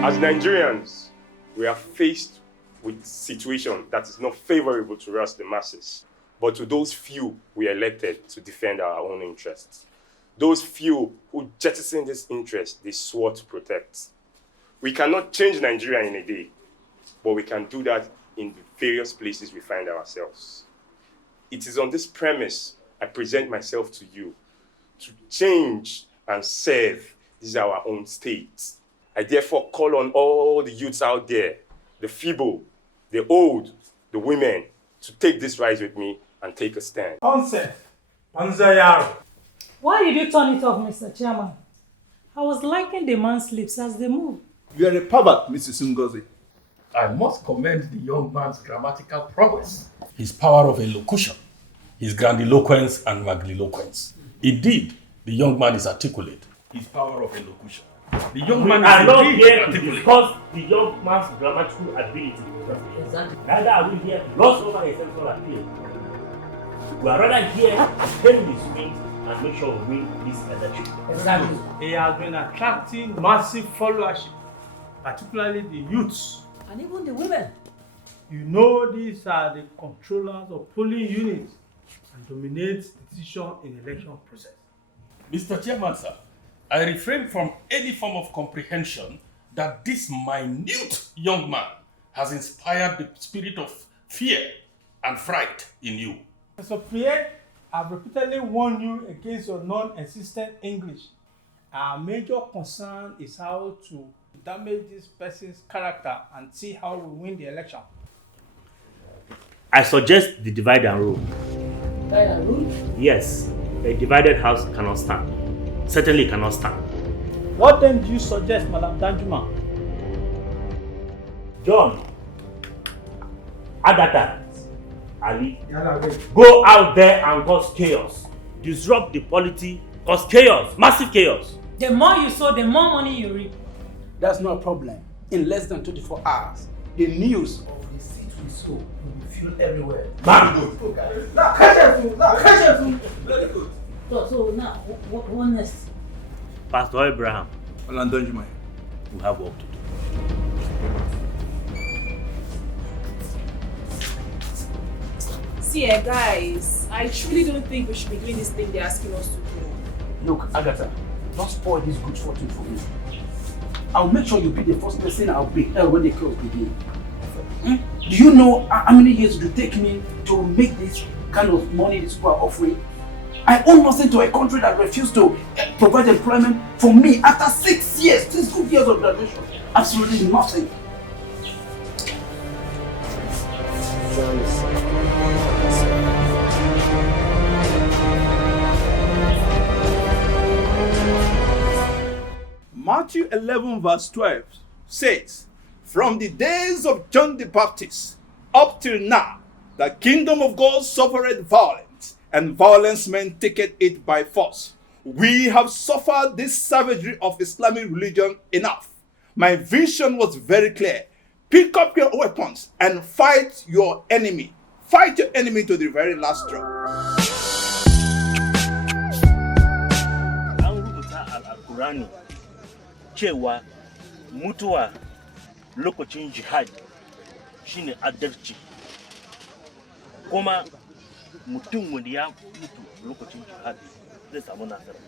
As Nigerians, we are faced with a situation that is not favorable to us, the masses, but to those few we elected to defend our own interests. Those few who jettison this interest they swore to protect. We cannot change Nigeria in a day, but we can do that in the various places we find ourselves. It is on this premise I present myself to you to change and serve this our own state. I therefore call on all the youths out there, the feeble, the old, the women, to take this rise with me and take a stand. Concept. Panzayaro. Why did you turn it off, Mr. Chairman? I was liking the man's lips as they moved. You are a pervert, Mrs. Ngozi. I must commend the young man's grammatical prowess, his power of elocution, his grandiloquence and magniloquence. Indeed, the young man is articulate. His power of elocution. The young man are is not indeed here to articulate. discuss the young man's grammatical ability. Exactly. Neither are we here to gloss over his sexual appeal. We are rather here to tame his wings and make sure we win this election. Exactly. He has been attracting massive followership, particularly the youths. And even the women. You know these are the controllers of polling units and dominate decision in election process. Mr. Chairman, sir, I refrain from any form of comprehension that this minute young man has inspired the spirit of fear and fright in you. Mr. Priye, I've repeatedly warned you against your non-existent English. Our major concern is how to damage this person's character and see how we win the election. I suggest the divide and rule. Divide and rule? Yes, a divided house cannot stand. Certainly cannot stand. What then do you suggest, Madam Danjuma? John, Agatha, Ali, go out there and cause chaos. Disrupt the polity, cause chaos, massive chaos. The more you sow, the more money you reap. That's no problem. In less than 24 hours, the news of the seed we sow will be filled everywhere. Bam! Very good. So now, what next? Pastor Abraham, We we have work to do. See, guys, I truly don't think we should be doing this thing they're asking us to do. Look, Agatha, don't spoil this good fortune for me. I'll make sure you be the first person I'll be when they call again. Do you know how many years it will take me to make this kind of money these people are offering? I owe nothing to a country that refused to provide employment for me after 6 years, 6 good years of graduation. Absolutely nothing. Matthew 11 verse 12 says, "From the days of John the Baptist up till now, the kingdom of God suffered violence, and violence men taketh it by force. We have suffered this savagery of Islamic religion enough. My vision was very clear. Pick up your weapons and fight your enemy. Fight your enemy to the very last drop." An rubuta al-Qur'ani cewa mutuwa lokacin jihad shine adalci. Kuma mutum wanda ya mutu lokacin jihad zai samu nasara.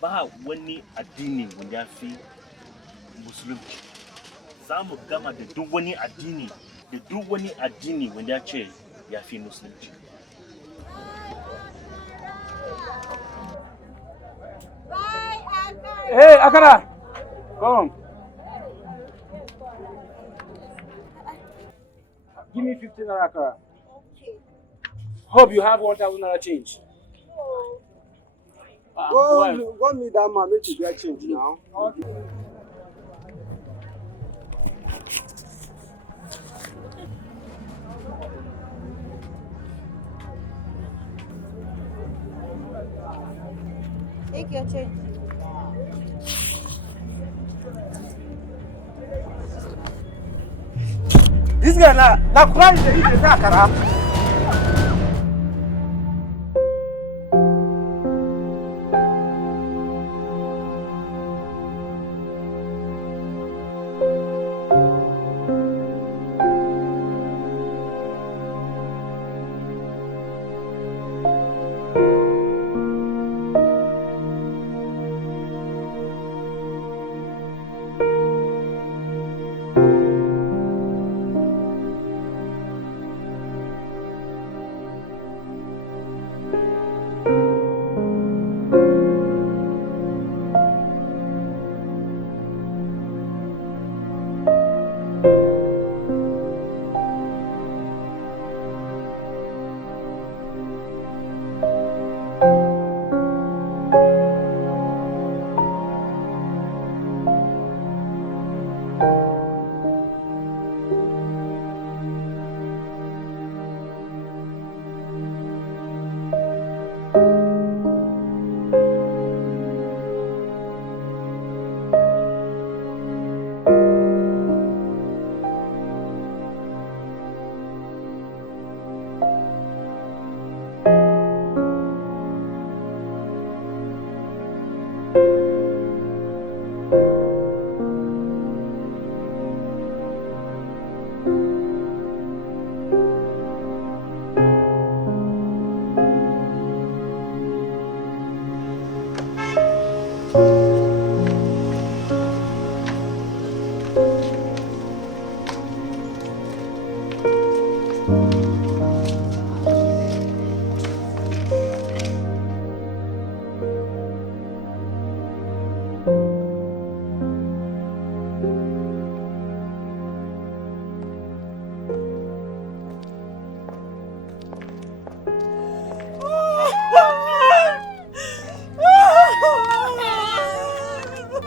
Ba wani addini wanda ya fi musulunci. Za mu gama da duk wani addini wanda ya ce ya fi musulunci. Hey, Akara, come. Give me 15 naira, Akara. Okay. Hope you have 1,000 naira change. Go meet that man, make you get change now. Okay. Take your change. This guy na Quran is the Akara.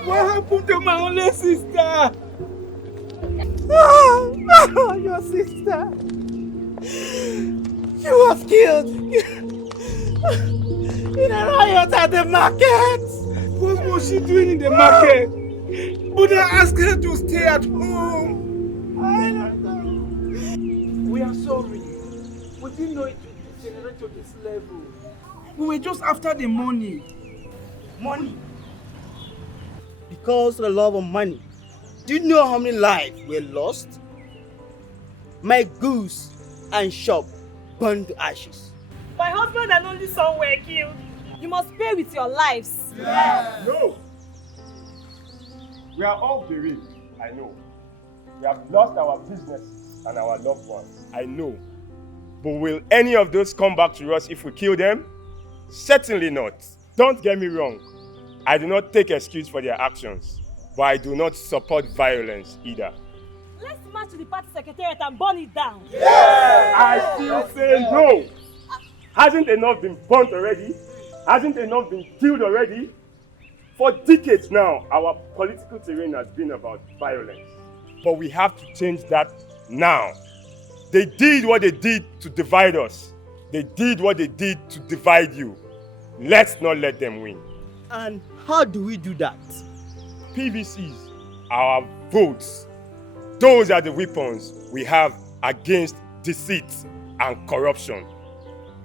What happened to my only sister? Your sister. She was killed in a riot at the market. What was she doing in the market? Buddha asked her to stay at home. I don't know. We are sorry. We didn't know it would degenerate to this level. We were just after the money. Money? Because of the love of money. Do you know how many lives were lost? My goose and shop burned to ashes. My husband and only son were killed. You must pay with your lives. Yeah. No. We are all bereaved, I know. We have lost our business and our loved ones, I know. But will any of those come back to us if we kill them? Certainly not. Don't get me wrong. I do not take excuse for their actions, but I do not support violence either. Let's march to the party secretariat and burn it down. Yeah. I still say no. Hasn't enough been burnt already? Hasn't enough been killed already? For decades now, our political terrain has been about violence. But we have to change that now. They did what they did to divide us. They did what they did to divide you. Let's not let them win. And how do we do that? PVCs, our votes. Those are the weapons we have against deceit and corruption.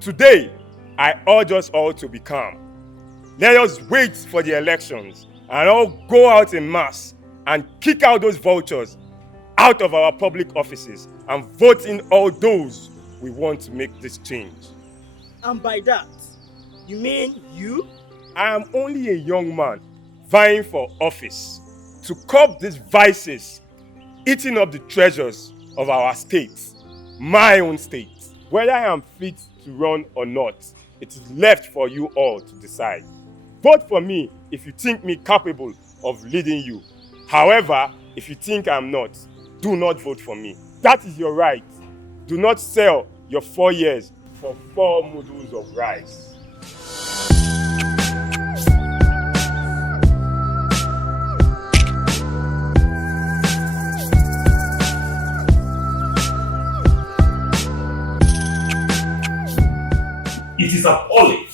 Today, I urge us all to be calm. Let us wait for the elections and all go out in mass and kick out those vultures out of our public offices and vote in all those we want to make this change. And by that, you mean you? I am only a young man vying for office to curb these vices, eating up the treasures of our state, my own state. Whether I am fit to run or not, it is left for you all to decide. Vote for me if you think me capable of leading you. However, if you think I'm not, do not vote for me. That is your right. Do not sell your 4 years for 4 noodles of rice. It is appalling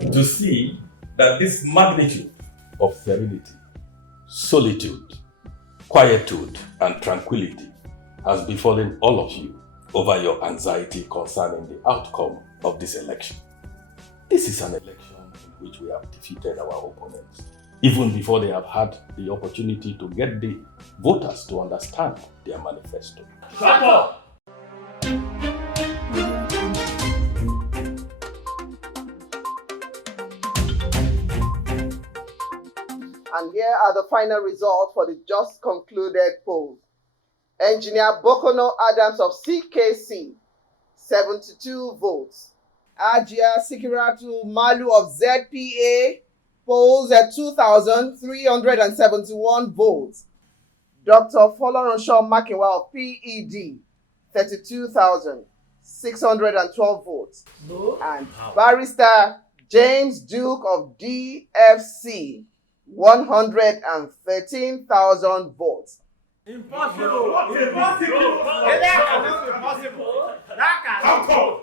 to see that this magnitude of serenity, solitude, quietude, and tranquility has befallen all of you over your anxiety concerning the outcome of this election. This is an election in which we have defeated our opponents, even before they have had the opportunity to get the voters to understand their manifesto. Shut up! And here are the final results for the just concluded polls. Engineer Bokono Adams of CKC, 72 votes. Ajia Sikiratu Malu of ZPA polls at 2,371 votes. Dr. Folorunso Makinwa of PED, 32,612 votes. And Barrister James Duke of DFC, 113,000 votes. Impossible! Impossible! That cannot be possible! That cannot.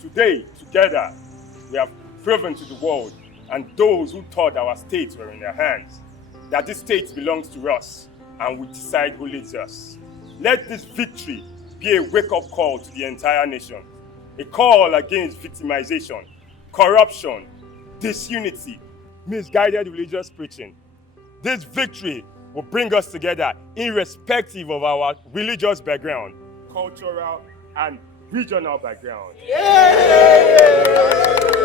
Today, together, we have proven to the world and those who thought our states were in their hands that this state belongs to us and we decide who leads us. Let this victory be a wake-up call to the entire nation, a call against victimization, corruption, disunity, misguided religious preaching. This victory will bring us together irrespective of our religious background, cultural and regional background. Yay!